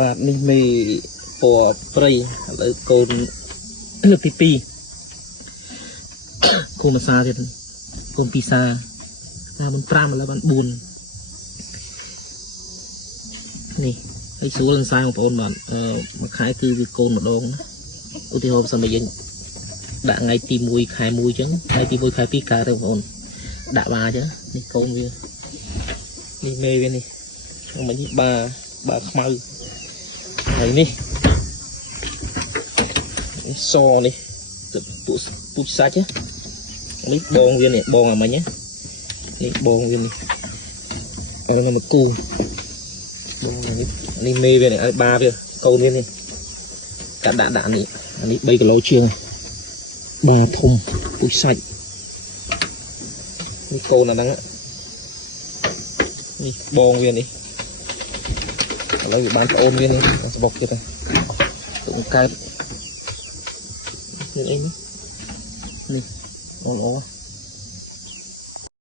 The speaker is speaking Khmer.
បាទនេះមេពណ៌ព្រៃឥឡូវកូនលើកទី2គូមសាទៀតកូនពីសាថាមិន5ឥឡូវបាន4នេះហើយស្រួលសាយបងប្អូនបាទមួយខែគឺវាកូនម្ដងឧទាហរណ៍សិនបើយើងដាក់ថ្ងៃទី1ខែ1អញ្ចឹងថ្ងៃទី1ខែ2កើតទៅបងប្អូនដាក់បាអញ្ចឹងនេះកូនវានេះមេវានេះមិននេះបាខ្មៅហើយនេះសនេះពុជសាច់នេះបងវានេះបងអាមិញនេះបងវានេះអត់មកគូបងនេះមេវានេះឲ្យបាវាកូនវានេះកាត់ដាក់នេះអានេះ3គីឡូជាងបាធំពុជសាច់នេះកូនអាហ្នឹងនេះបងវានេះឥឡូវវាបានប្អូនវានេះស្បុកទៀតហើយទុំកើតនេះអីនេះអូ